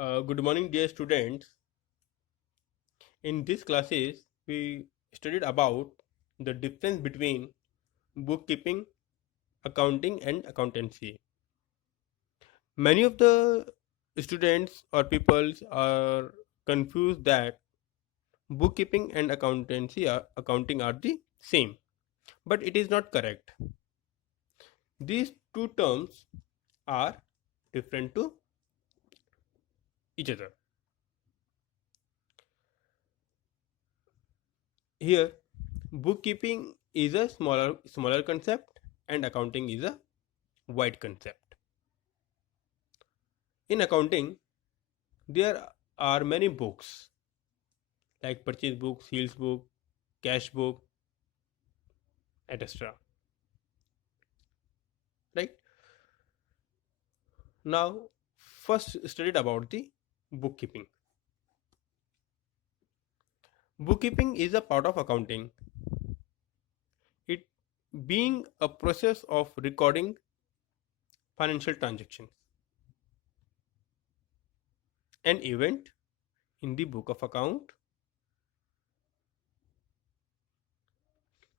Good morning, dear students. In this classes, we studied about the difference between bookkeeping, accounting, and accountancy. Many of the students or peoples are confused that bookkeeping and accounting are the same, but it is not correct. These two terms are different to each other. Here, bookkeeping is a smaller concept and accounting is a wide concept. In accounting, there are many books like purchase book, sales book, cash book, etc. Right now, first studied about the bookkeeping. Bookkeeping is a part of accounting. It being a process of recording financial transactions, an event in the book of account.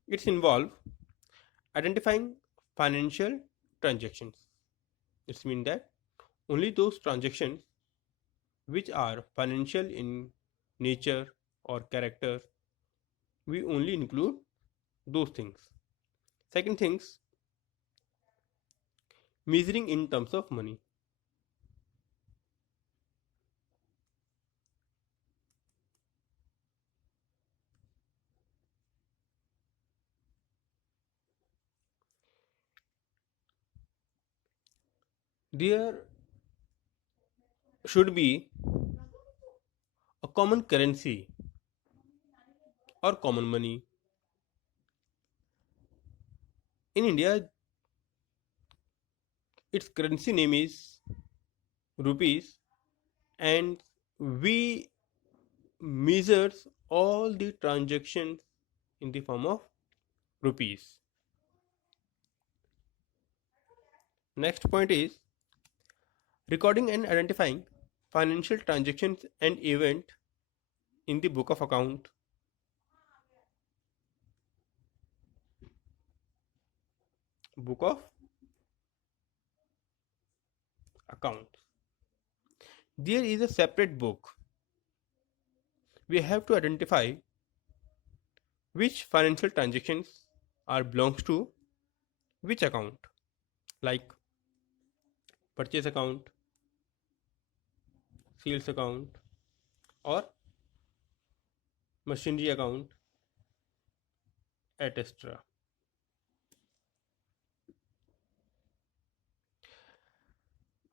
It's involve identifying financial transactions. It means that only those transactions which are financial in nature or character, we only include those things. Second things, measuring in terms of money. There should be a common currency or common money. In India, its currency name is rupees, and we measures all the transactions in the form of rupees. Next point is recording and identifying financial transactions and event in the book of account. Book of account. There is a separate book. We have to identify which financial transactions are belongs to which account, like purchase account, sales account, or machinery account, etc.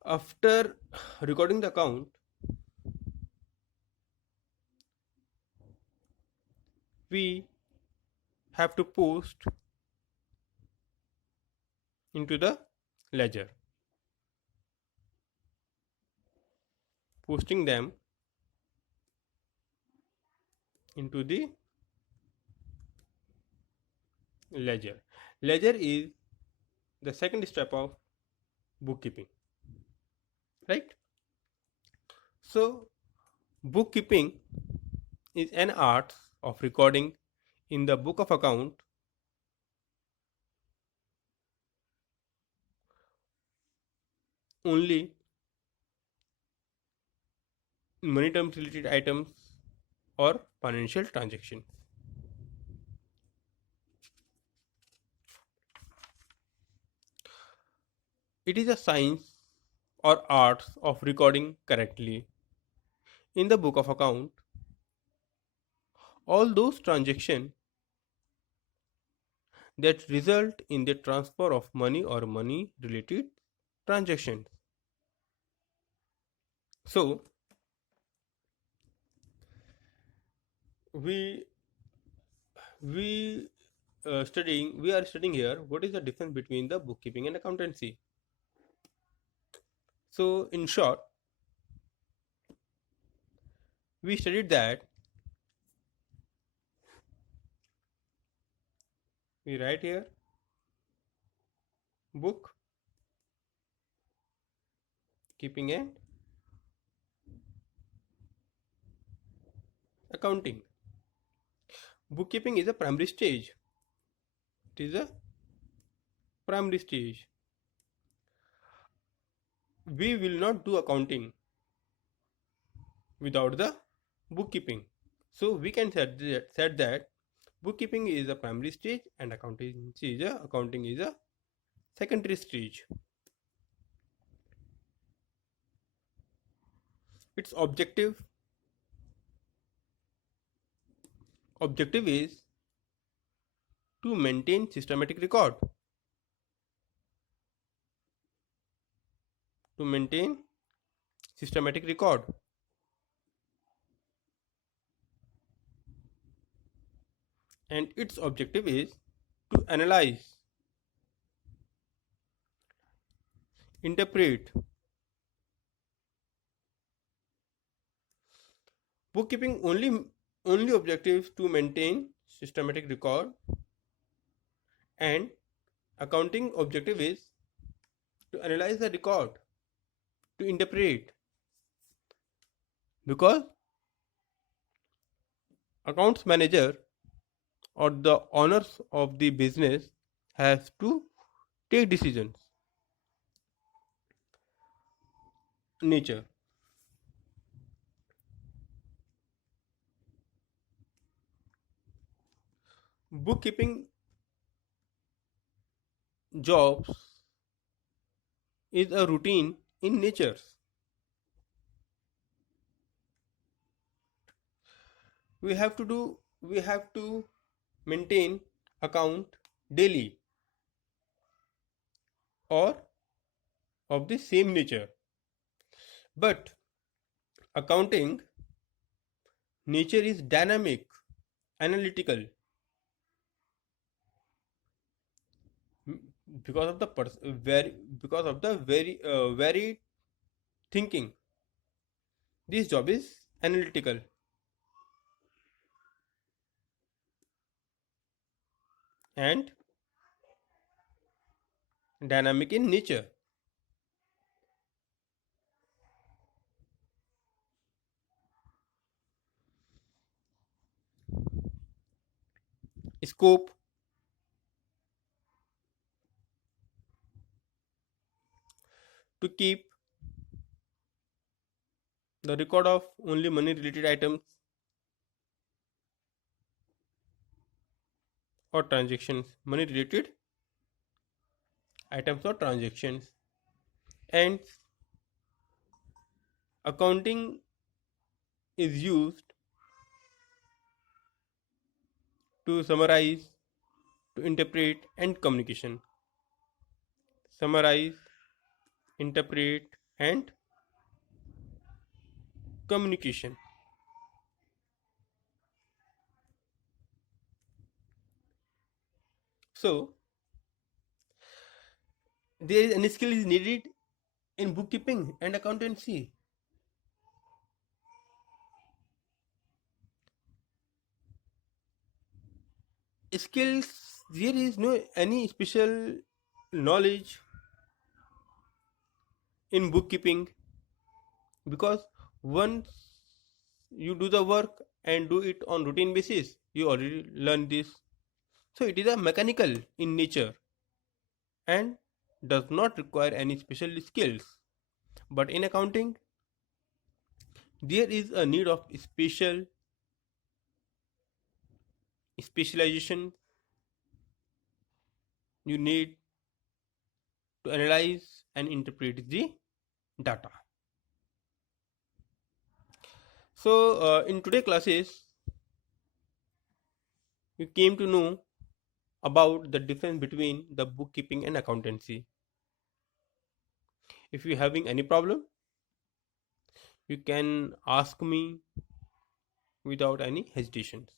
After recording the account, we have to post into the ledger. Posting them into the ledger. Ledger is the second step of bookkeeping, right? So, bookkeeping is an art of recording in the book of account only money terms related items or financial transactions. It is a science or art of recording correctly in the book of account all those transactions that result in the transfer of money or money related transactions. So we we we are studying here what is the difference between the bookkeeping and accountancy. So in short, we studied that we write here book keeping and accounting. Bookkeeping is a primary stage. It is a primary stage. We will not do accounting without the bookkeeping. So we can set that bookkeeping is a primary stage and accounting is a secondary stage. Its objective is to maintain systematic record. To maintain systematic record. And its objective is to analyze, interpret. Bookkeeping only objective to maintain systematic record, and accounting objective is to analyze the record, to interpret, because accounts manager or the owners of the business has to take decisions. Nature. Bookkeeping jobs is a routine in nature. We have to maintain account daily or of the same nature. But accounting nature is dynamic, analytical, because of the very varied thinking. This job is analytical and dynamic in nature. Scope. To keep the record of only money related items or transactions, money related items or transactions. And accounting is used to summarize, to interpret, and communication. Summarize, interpret, and communication. So, there is any skill is needed in bookkeeping and accountancy. Skills, there is no any special knowledge in bookkeeping, because once you do the work and do it on routine basis, you already learn this. So it is a mechanical in nature and does not require any special skills. But in accounting, there is a need of specialization. You need to analyze and interpret the data. So in today classes, we came to know about the difference between the bookkeeping and accountancy. If you're having any problem, you can ask me without any hesitations.